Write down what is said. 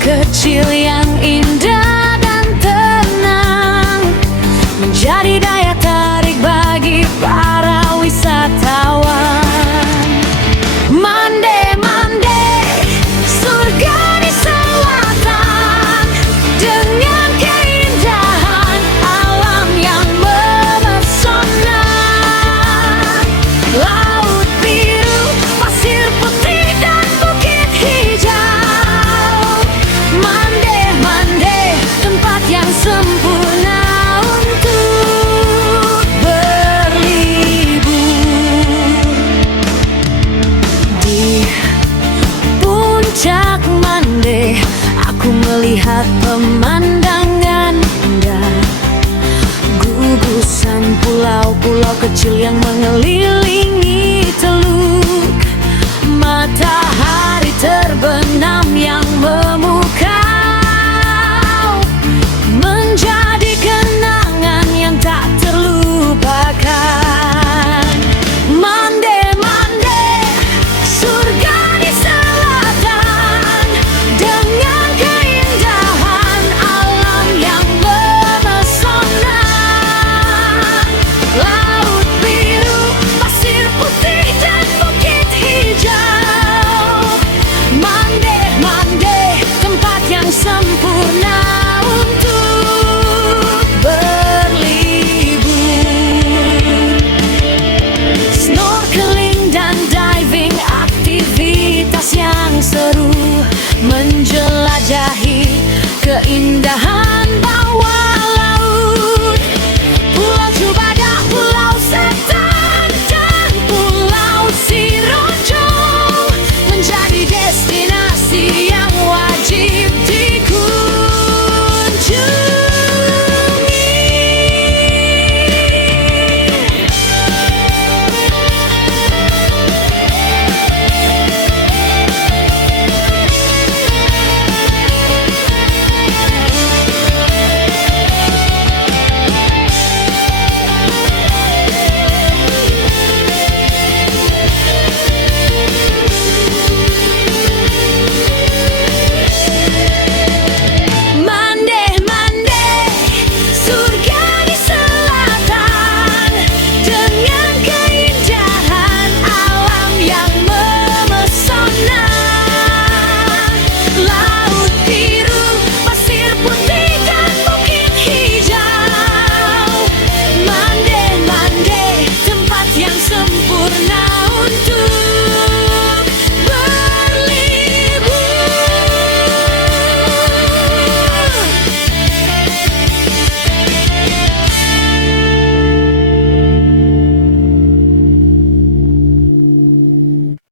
Kecil yang indah dan tenang menjadi daya tarik bagi para wisatawan. Mande, Mande, surga di selatan dengan keindahan alam yang memesona. Laut biru, pasir putih dan bukit hijau. Yang sempurna untuk berlibur. Di puncak Mande aku melihat pemandangan indah, gugusan pulau-pulau kecil yang mengelilingi